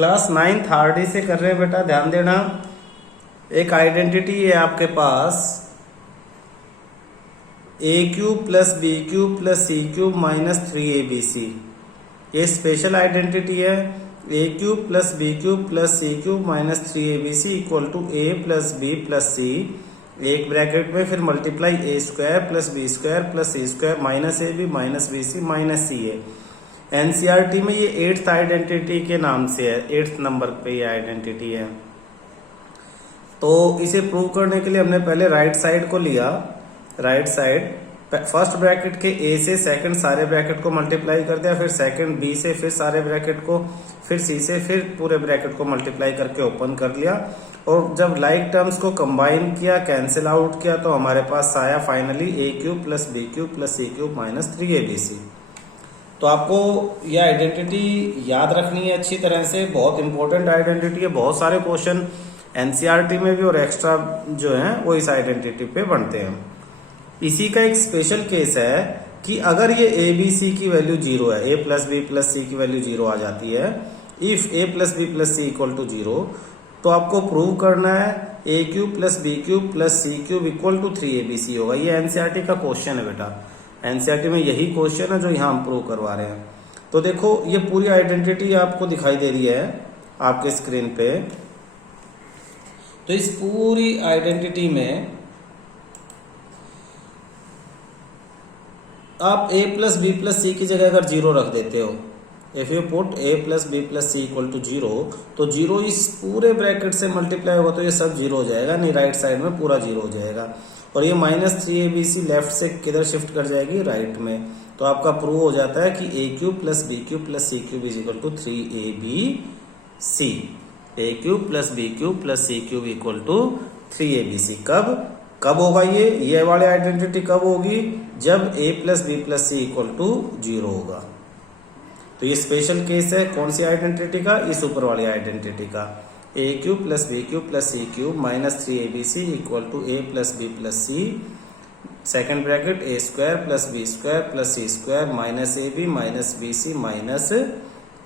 Class 9 third ई से कर रहे हैं बेटा, ध्यान देना। एक आइडेंटिटी है आपके पास A cube plus B cube plus C cube minus 3abc। ये स्पेशल आइडेंटिटी है। ए cube plus B cube plus C cube minus 3abc equal to A plus B plus C, एक ब्रैकेट में फिर multiply A square plus B square plus C square minus A B minus B C minus C A. NCERT में ये 8th identity के नाम से है, 8th number पे ये आइडेंटिटी है। तो इसे प्रूव करने के लिए हमने पहले राइट साइड को लिया। राइट साइड फर्स्ट ब्रैकेट के ए से सेकंड सारे ब्रैकेट को मल्टीप्लाई कर दिया, फिर सेकंड बी से फिर सारे ब्रैकेट को, फिर सी से फिर पूरे ब्रैकेट को मल्टीप्लाई करके ओपन कर लिया। और जब लाइक टर्म्स को कंबाइन किया, कैंसिल आउट किया, तो हमारे पास आया finally A cube plus B cube plus C cube minus 3abc। तो आपको यह आइडेंटिटी याद रखनी है अच्छी तरह से, बहुत इंपॉर्टेंट आइडेंटिटी है। बहुत सारे क्वेश्चन एनसीईआरटी में भी और एक्स्ट्रा जो है वो इस आइडेंटिटी पे बनते हैं। इसी का एक स्पेशल केस है कि अगर ये ए बी सी की वैल्यू 0 है, ए प्लस बी प्लस सी की वैल्यू 0 आ जाती है, if A plus B plus C equal to 0, तो आपको प्रूव करना है ए cube plus B cube plus C cube equal to 3abc होगा। ये एनसीईआरटी का क्वेश्चन है बेटा, एनसीईआरटी में यही क्वेश्चन है जो यहाँ हम प्रूव करवा रहे हैं। तो देखो ये पूरी आइडेंटिटी आपको दिखाई दे रही है आपके स्क्रीन पे। तो इस पूरी आइडेंटिटी में आप a प्लस बी प्लस सी की जगह अगर 0 रख देते हो, if you put a plus B plus C equal to 0, तो 0 इस पूरे ब्रैकेट से मल्टीप्लाई होगा तो ये सब 0 हो जाएगा, नहीं राइट साइड में पूरा 0 हो जाएगा। और ये माइनस 3abc लेफ्ट से किधर शिफ्ट कर जाएगी, राइट में। तो आपका प्रूव हो जाता है कि A cube plus B cube plus C cube is equal to 3abc। A cube plus B cube plus C cube equal to 3abc। कब होगा ये वाली आइडेंटिटी कब होगी, जब a plus B plus C equal to 0 होगा। तो ये स्पेशल केस है कौन सी आइडेंटिटी का, इस ऊपर वाली आइडेंटिटी का। A cube plus B cube plus C cube minus 3abc equal to A plus B plus C, second bracket A square plus B square plus C square minus A B minus B C minus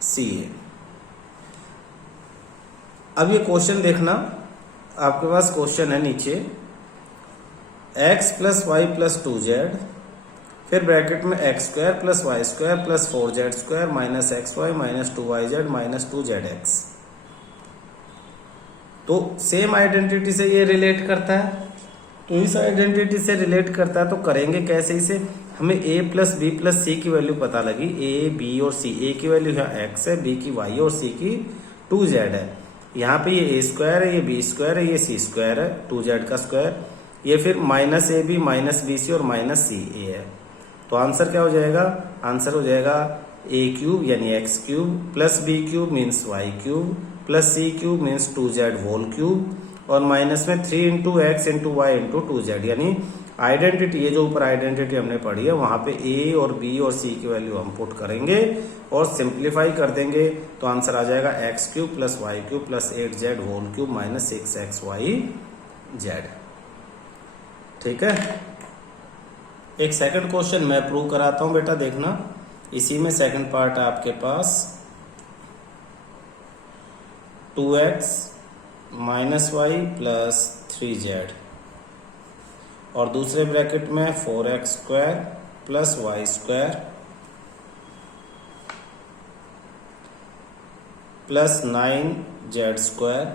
सी ए। अब ये question देखना, आपके पास question है नीचे x plus Y plus 2z, फिर bracket में x square plus y square plus 4z square minus x y minus 2yz minus 2zx। तो same identity से ये रिलेट करता है, तो इस आइडेंटिटी से रिलेट करता है। तो करेंगे कैसे इसे, हमें a प्लस बी प्लस सी की वैल्यू पता लगी, a b और c, a की वैल्यू यहाँ x है, b की y और c की 2z है। यहाँ पे ये a स्क्वायर है, ये b स्क्वायर है, ये c स्क्वायर है, 2z का स्क्वायर, ये फिर minus A B minus B C और माइनस सी ए है। तो आंसर क्या हो जाएगा, आंसर हो जाएगा ए क्यूब यानी X cube plus B cube means Y cube plus सी cube means 2z whole cube और माइनस में 3 into X into Y into 2z। यानी आइडेंटिटी, ये जो ऊपर आइडेंटिटी हमने पढ़ी है वहां पे ए और बी और सी की वैल्यू हम पुट करेंगे और सिंप्लीफाई कर देंगे, तो आंसर आ जाएगा x cube plus y cube plus 8z whole cube minus 6xyz। ठीक है। एक सेकंड क्वेश्चन मैं प्रूव कराता हूं बेटा, देखना। इसी में सेकंड पार्ट है आपके पास 2x minus Y plus 3z और दूसरे ब्रैकेट में 4x square plus y square plus 9z square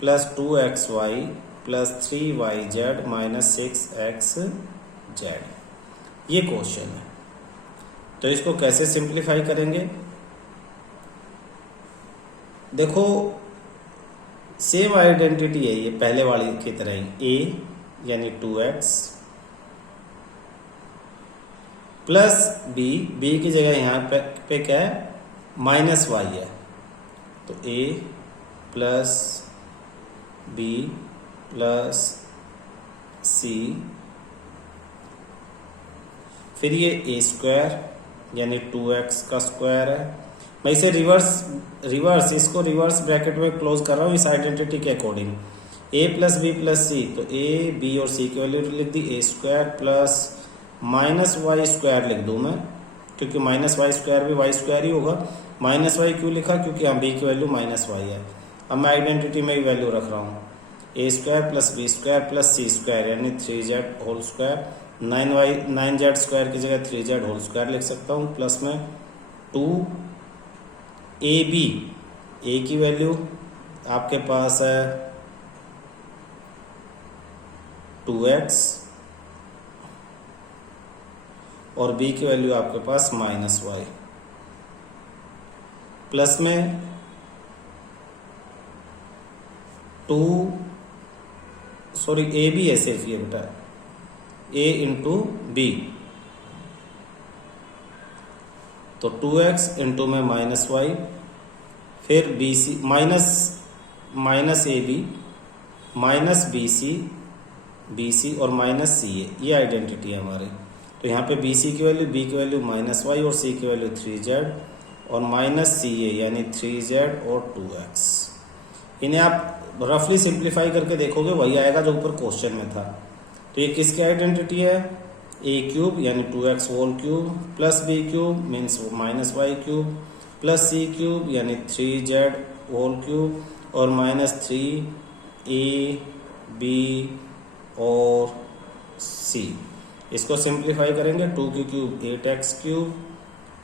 plus 2xy plus 3yz minus 6xz। ये क्वेश्चन है, तो इसको कैसे सिंप्लीफाई करेंगे। देखो सेम आइडेंटिटी है ये पहले वाली की तरह ही, a यानी 2x प्लस b की जगह यहाँ पे क्या है, माइनस y है, तो a plus b plus c, फिर ये a स्क्वायर यानी 2x का स्क्वायर है। मैं इसे रिवर्स इसको रिवर्स ब्रैकेट में क्लोज कर रहा हूँ इस आइडेंटिटी के according. a plus B plus c, तो a b और c की वैल्यू लिख दी, a square plus minus y square लिख दूँ मैं, क्योंकि माइनस वाई स्क्वायर भी वाई स्क्वायर ही होगा। माइनस वाई क्यों लिखा, क्योंकि यहाँ बी की वैल्यू माइनस वाई है। अब मैं आइडेंटिटी में ही वैल्यू रख रहा हूँ, a square plus B square plus C square यानी 3z whole square, 9z square की जगह 3z होल स्क्वायर लिख सकता हूँ, प्लस में 2ab, ए की वैल्यू आपके पास है 2x और b की वैल्यू आपके पास माइनस वाई, प्लस में 2 ए बी है सिर्फ ये बेटा, a इंटू बी, तो 2x इंटू में माइनस वाई, फिर B C minus A B minus B C और माइनस सी ए, ये आइडेंटिटी है हमारे। तो यहाँ पे बी सी की वैल्यू, बी की वैल्यू माइनस वाई और सी की वैल्यू 3z और माइनस सी ए यानी 3z और 2x। इन्हें आप रफली सिंप्लीफाई करके देखोगे वही आएगा जो ऊपर क्वेश्चन में था। तो ये किसकी आइडेंटिटी है, ए क्यूब यानी 2x whole cube plus B cube means minus y cube plus सी क्यूब यानी 3z होल क्यूब और माइनस 3a b और c। इसको सिंप्लीफाई करेंगे, 2 की क्यूब 8x क्यूब,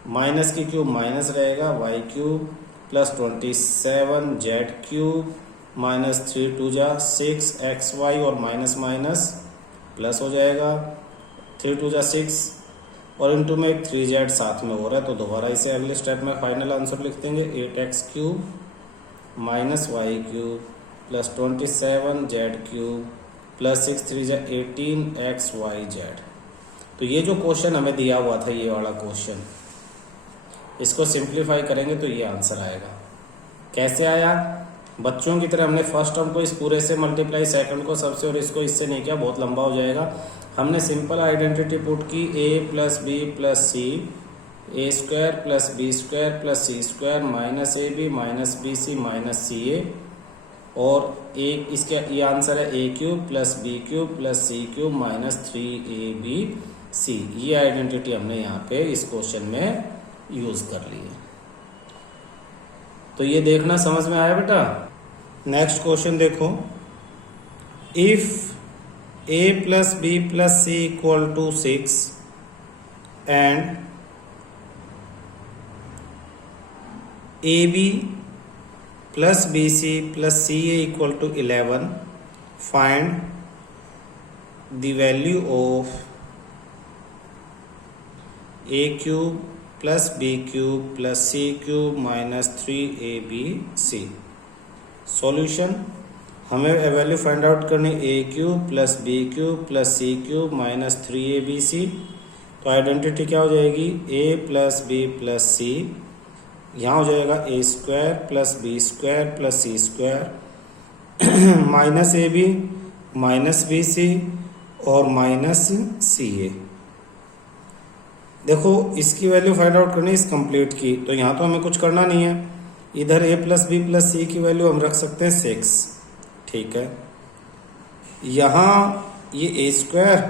माइनस की क्यूब माइनस रहेगा y cube plus 27z cube minus 3 2 जा 6xy और माइनस माइनस प्लस हो जाएगा, 3 2 जा 6 और इंटू में एक 3z साथ में हो रहा है, तो दोबारा इसे अगले स्टेप में फाइनल आंसर लिख देंगे, 8x cube minus y cube plus 27z cube plus 6 3 जा 18xyz। तो ये जो क्वेश्चन हमें दिया हुआ था, ये वाला क्वेश्चन, इसको सिंप्लीफाई करेंगे तो ये आंसर आएगा। कैसे आया, बच्चों की तरह हमने फर्स्ट टर्म को इस पूरे से मल्टीप्लाई, सेकंड को सबसे और इसको इससे नहीं किया, बहुत लंबा हो जाएगा। हमने सिंपल आइडेंटिटी पुट की, a plus B plus C, a square plus B square plus C square minus A B minus B C minus C a, और एक इसके ये आंसर है ए cube plus B cube plus सी cube minus 3ab c. ये identity हमने यहाँ पे इस क्वेश्चन में यूज कर ली है। तो ये देखना समझ में आया बेटा। नेक्स्ट क्वेश्चन देखो, if a plus B plus C equal to 6 and a B plus B C plus C A equal to 11, find the value of A cube plus B cube plus C cube minus 3ab c. Solution, हमें value find out करनी, a cube plus B cube plus C cube minus 3ab c. तो identity क्या हो जाएगी, a plus B plus सी, यहाँ हो जाएगा a square plus B square plus C square minus A B minus B C और minus सी ए। देखो इसकी वैल्यू फाइंड आउट करनी है इस कंप्लीट की, तो यहाँ तो हमें कुछ करना नहीं है, इधर ए प्लस बी प्लस सी की वैल्यू हम रख सकते हैं 6, ठीक है। यहाँ ये ए स्क्वायर,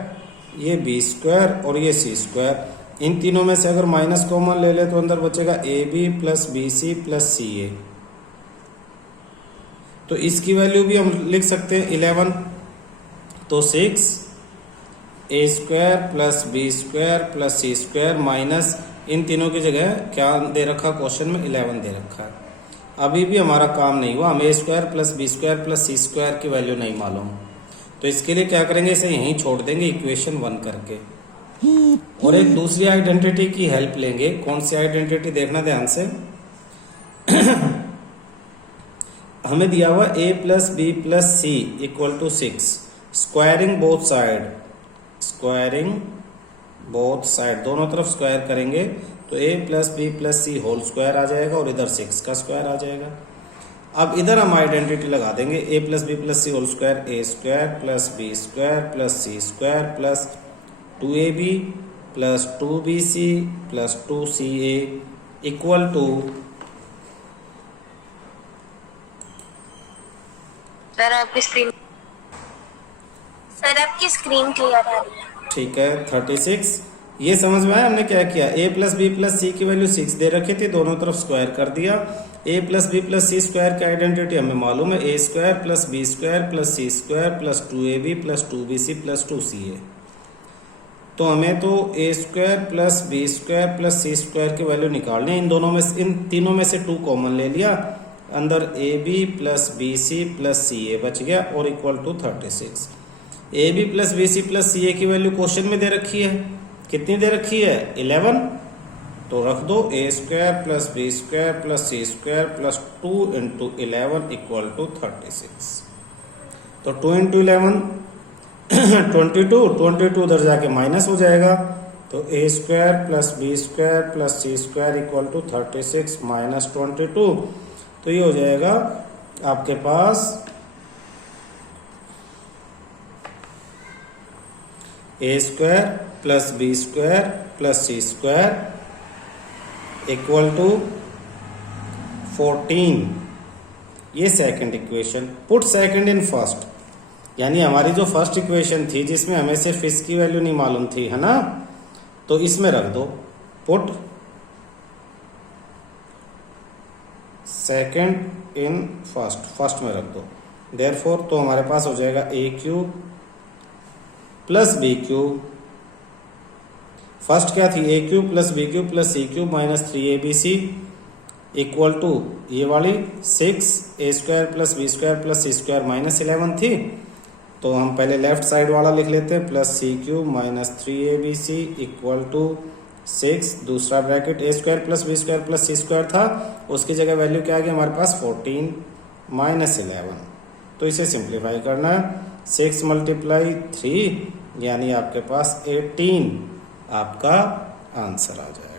ये बी स्क्वायर और ये सी स्क्वायर, इन तीनों में से अगर माइनस कॉमन ले ले तो अंदर बचेगा a B plus B C plus C a. तो इसकी वैल्यू भी हम लिख सकते हैं 11, तो 6 a square plus B square plus C square minus इन तीनों की जगह क्या दे रखा क्वेश्चन में, 11 दे रखा है। अभी भी हमारा काम नहीं हुआ, हमें a square plus B square plus C square की वैल्यू नहीं मालूम, तो इसके लिए क्या करेंगे, इसे यहीं छोड़ देंगे इक्वेशन 1 करके, और एक दूसरी आइडेंटिटी की हेल्प लेंगे। कौन सी आइडेंटिटी, देखना ध्यान से हमें दिया हुआ a plus B plus C equal to 6, squaring both side, squaring both side, दोनों तरफ स्क्वायर करेंगे तो a plus B plus C whole square आ जाएगा और इधर 6 का स्क्वायर आ जाएगा। अब इधर हम आइडेंटिटी लगा देंगे, a plus B plus C whole square, A square plus B square plus C square plus 2ab plus 2bc plus 2ca equal to, sir आपकी स्क्रीन क्लियर आ रही है, ठीक है, 36 ये समझ में आया हमने क्या किया। ए प्लस बी प्लस सी की वैल्यू 6 दे रखी थी, दोनों तरफ स्क्वायर कर दिया। A plus B plus C square की आइडेंटिटी हमें मालूम है, a square plus B square plus C square plus 2ab plus 2bc plus 2ca। तो हमें तो a square plus B square plus C square की वैल्यू निकालनी है। इन तीनों में से 2 कॉमन ले लिया, अंदर a B plus B C plus C a बच गया और equal to 36। A B plus B C plus C a की वैल्यू क्वेश्चन में दे रखी है, कितनी दे रखी है 11, तो रख दो a square plus B square plus C square plus 2 into 11 equal to 36। तो 2 इंटू 11 22 उधर जाके माइनस हो जाएगा, तो a square plus B square plus C square equal to 36 minus 22, तो ये हो जाएगा आपके पास a square plus B square plus C square equal to 14। ये second equation. Put second in first, यानी हमारी जो फर्स्ट इक्वेशन थी जिसमें हमें सिर्फ इसकी वैल्यू नहीं मालूम थी, है ना, तो इसमें रख दो पुट सेकंड इन फर्स्ट में रख दो। देयरफॉर तो हमारे पास हो जाएगा ए cube plus B cube, first क्या थी a cube plus B cube plus C cube minus 3abc equal to ये वाली 6 a square plus B square plus C square minus 11 थी, तो हम पहले लेफ्ट साइड वाला लिख लेते हैं, plus C cube minus 3abc equal to 6, दूसरा ब्रैकेट ए square plus B square plus सी स्क्वायर था, उसकी जगह वैल्यू क्या आ गई हमारे पास 14 माइनस 11। तो इसे सिंप्लीफाई करना है, 6 मल्टीप्लाई 3 यानी आपके पास 18 आपका आंसर आ जाएगा।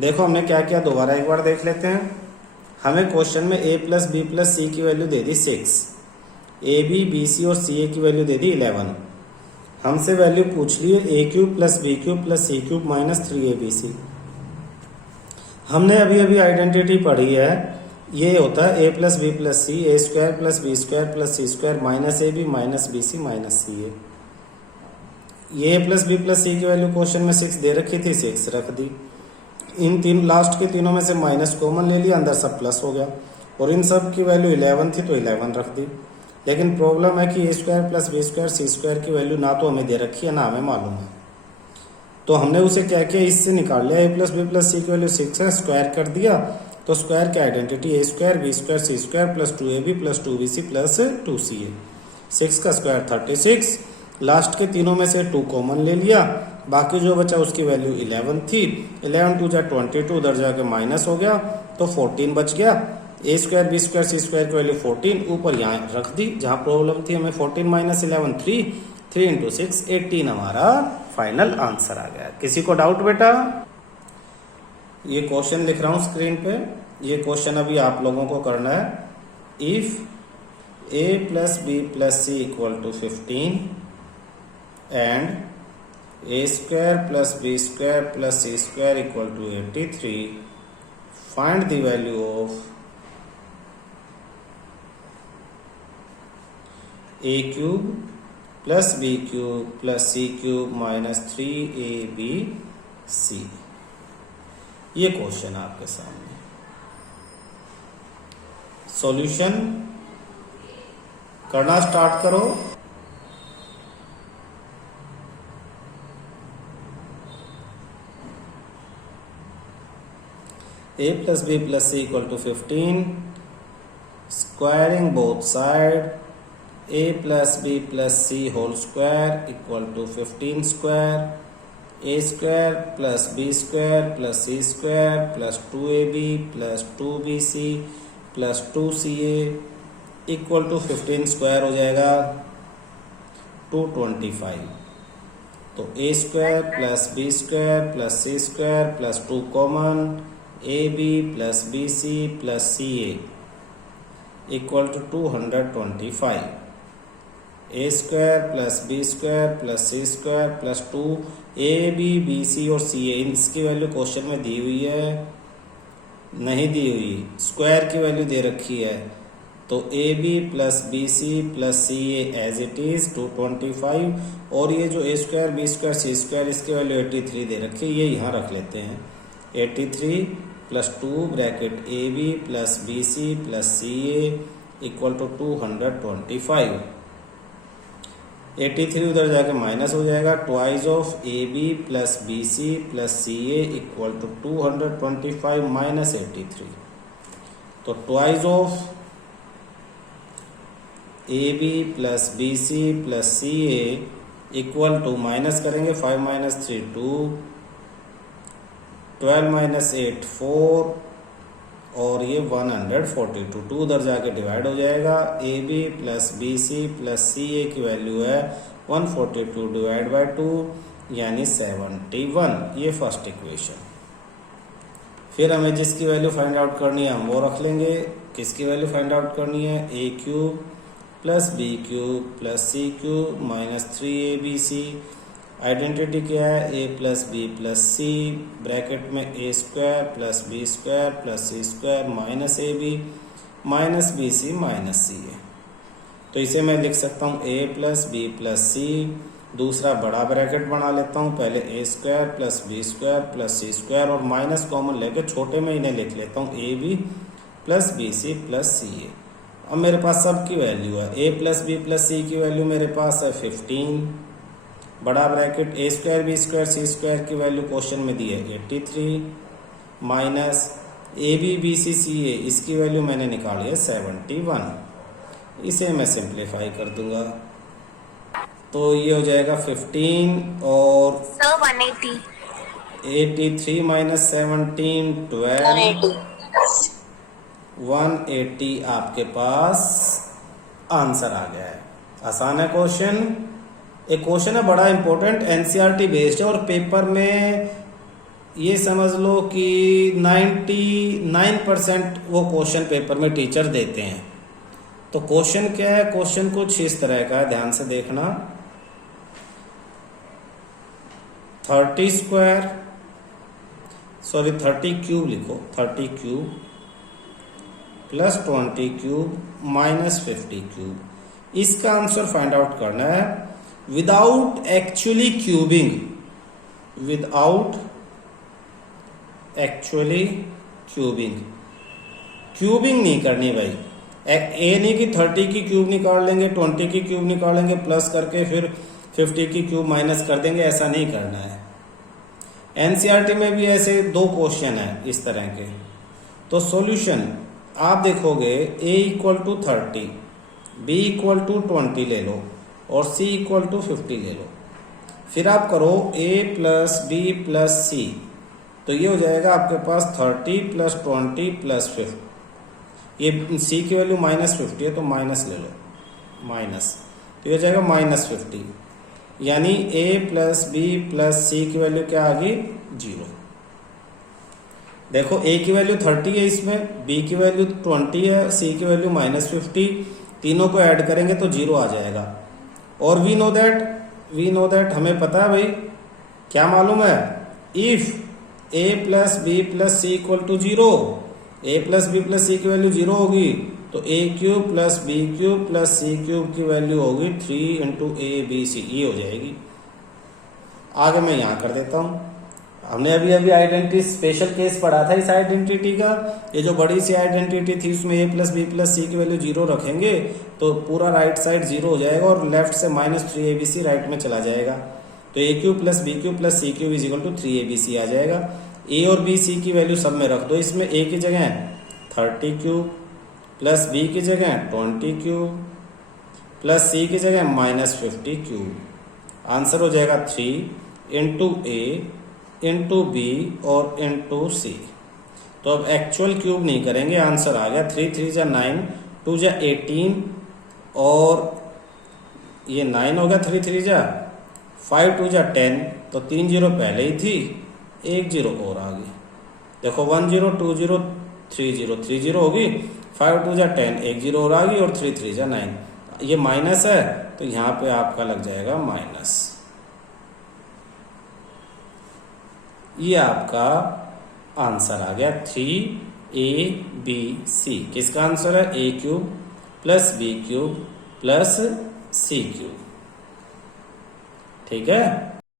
देखो हमने क्या किया, दोबारा एक बार देख लेते हैं। हमें क्वेश्चन में ए प्लस बी प्लस सी की वैल्यू दे दी 6, ए बी बी सी और सी ए की वैल्यू दे दी 11। हमसे वैल्यू पूछ ली है ए cube plus B cube plus सी क्यूब माइनस 3abc। हमने अभी अभी आइडेंटिटी पढ़ी है, ये होता है ए plus B plus C, a square plus B square plus C square minus A B minus B C minus C a. ये ए प्लस बी प्लस सी की वैल्यू क्वेश्चन में 6 दे रखी थी, 6 रख दी। इन तीन लास्ट के तीनों में से माइनस कॉमन ले लिया, अंदर सब प्लस हो गया, और इन सब की वैल्यू 11 थी तो 11 रख दी। लेकिन प्रॉब्लम है कि ए स्क्वायर प्लस बी स्क्वायर सी स्क्वायर की वैल्यू ना तो हमें दे रखी है ना हमें मालूम है, तो हमने उसे क्या किया, इससे निकाल लिया। ए प्लस बी प्लस सी की वैल्यू 6 है, स्क्वायर कर दिया, तो स्क्वायर की identity a square B square C square plus 2ab plus 2bc plus 2ca। 6 का स्क्वायर 36, लास्ट के तीनों में से 2 कॉमन ले लिया, बाकी जो बचा उसकी वैल्यू 11 थी, 11 2 जा 22, उधर जाके माइनस हो गया तो 14 बच गया। ए स्क्वायर बी स्क्वायर सी स्क्वायर की वैल्यू 14 ऊपर यहाँ रख दी, जहाँ प्रॉब्लम थी हमें 14 माइनस 11 3 इंटू 6 18 हमारा फाइनल आंसर आ गया। किसी को डाउट बेटा? ये क्वेश्चन लिख रहा हूँ स्क्रीन पे, ये क्वेश्चन अभी आप लोगों को करना है। If A plus B plus C equal to 15 and A square plus B square plus C square equal to 83, find the value of A cube plus B cube plus C cube minus 3abc। ये question है आपके सामने। Solution करना start करो। A plus B plus C equal to 15, squaring both side, a plus b plus c whole square equal to 15 square, a square plus b square plus c square plus 2ab plus 2bc plus 2ca equal to 15 square हो जाएगा 225। तो a square plus b square plus c square plus 2 कॉमन, ab plus bc plus ca equal to 225। A square plus B square plus C square plus 2 A B B C और C a, इसकी value question में दी हुई है नहीं दी हुई, square की value दे रखी है, तो A B plus B C plus C A as it is 225, और ये जो A square B square C square इसकी वैल्यू 83 दे रखी है, ये यहाँ रख लेते हैं। 83 plus 2 bracket A B plus B C plus C A equal to 225। 83 उधर जाके माइनस हो जाएगा, twice of A B plus B C plus C A equal to 225 minus 83। तो twice of A B plus B C plus C A equal to, minus करेंगे 5 minus 3 2, 12 minus 8 4, और ये 142, 2 उधर जाके डिवाइड हो जाएगा। A B plus B C plus C a की value है 142 डिवाइड बाई 2 यानी 71। ये फर्स्ट इक्वेशन। फिर हमें जिसकी वैल्यू फाइंड आउट करनी है हम वो रख लेंगे। किसकी वैल्यू फाइंड आउट करनी है? ए cube plus B cube plus सी क्यूब माइनस 3abc। आइडेंटिटी क्या है? ए plus B plus c bracket में a square plus B square plus C square minus A B minus B C minus C a. तो इसे मैं लिख सकता हूँ a plus B plus c, दूसरा बड़ा ब्रैकेट बना लेता हूँ, पहले a square plus B square plus C square और माइनस कॉमन लेके छोटे में इन्हें लिख लेता हूँ a B plus B C plus सी ए। अब मेरे पास सब की वैल्यू है। ए प्लस बी प्लस सी की वैल्यू मेरे पास है 15, बड़ा ब्रैकेट ए स्क्वायर बी स्क्वायर सी स्क्वायर की वैल्यू क्वेश्चन में दी है 83 minus A B B c c a, इसकी वैल्यू मैंने निकाली है 71। इसे मैं सिंप्लीफाई कर दूंगा तो ये हो जाएगा 15 और 83 माइनस 17 12 180 आपके पास आंसर आ गया है। आसान है क्वेश्चन। एक क्वेश्चन है बड़ा इंपॉर्टेंट, एनसीईआरटी बेस्ड है और पेपर में ये समझ लो कि 99% वो क्वेश्चन पेपर में टीचर देते हैं। तो क्वेश्चन क्या है? क्वेश्चन कुछ इस तरह का है, ध्यान से देखना। 30 क्यूब लिखो, 30 cube plus 20 cube minus 50 cube. इसका आंसर फाइंड आउट करना है without actually cubing, without actually cubing. Cubing नहीं करनी भाई। ए नहीं कि 30 की क्यूब निकाल लेंगे, 20 की क्यूब निकालेंगे, प्लस करके फिर 50 की क्यूब माइनस कर देंगे, ऐसा नहीं करना है। एनसीईआरटी में भी ऐसे 2 क्वेश्चन है इस तरह के। तो सॉल्यूशन आप देखोगे a equal to 30, b equal to 20 ले लो और c इक्वल टू 50 ले लो। फिर आप करो a plus B plus c, तो ये हो जाएगा आपके पास 30 प्लस 20 प्लस 50। ये c की वैल्यू माइनस 50 है तो माइनस ले लो, माइनस, तो ये हो जाएगा माइनस 50। यानी a प्लस बी प्लस सी की वैल्यू क्या आ गई? 0। देखो a की वैल्यू 30 है, इसमें b की वैल्यू 20 है, c की वैल्यू माइनस 50, तीनों को ऐड करेंगे तो 0 आ जाएगा। और वी नो दैट हमें पता है भाई, क्या मालूम है? If a plus B plus C equal to 0, a plus B plus सी की वैल्यू 0 होगी तो a cube plus B cube plus C cube की वैल्यू होगी 3 इंटू ए बी सी, ये हो जाएगी। आगे मैं यहाँ कर देता हूँ। हमने अभी आइडेंटिटी स्पेशल केस पढ़ा था इस आइडेंटिटी का। ये जो बड़ी सी आइडेंटिटी थी उसमें a प्लस बी प्लस सी की वैल्यू 0 रखेंगे तो पूरा राइट साइड 0 हो जाएगा और लेफ्ट से माइनस 3abc राइट में चला जाएगा। तो a cube plus B cube plus C cube is equal to 3abc आ जाएगा। a और b c की वैल्यू सब में रख दो। इसमें a की जगह 30 क्यूब प्लस b की जगह 20 क्यूब प्लस c की जगह माइनस 50 क्यूब। आंसर हो जाएगा 3 इंटू ए इंटू बी और इंटू सी। तो अब एक्चुअल क्यूब नहीं करेंगे, आंसर आ गया 3 3 जा 9, 2 जा 18 और ये 9 हो गया, 3 3 जा 5, 2 जा 10, तो 3 0 पहले ही थी, 1 0 और आ गई। देखो 1 0 2 0 3 0 3 0 होगी, 5 2 जा 10, 1 0 और आ गई और 3 3 जा 9। ये माइनस है तो यहाँ पे आपका लग जाएगा माइनस। ये आपका आंसर आ गया 3abc। किसका आंसर है? a cube plus B cube plus C cube. ठीक है।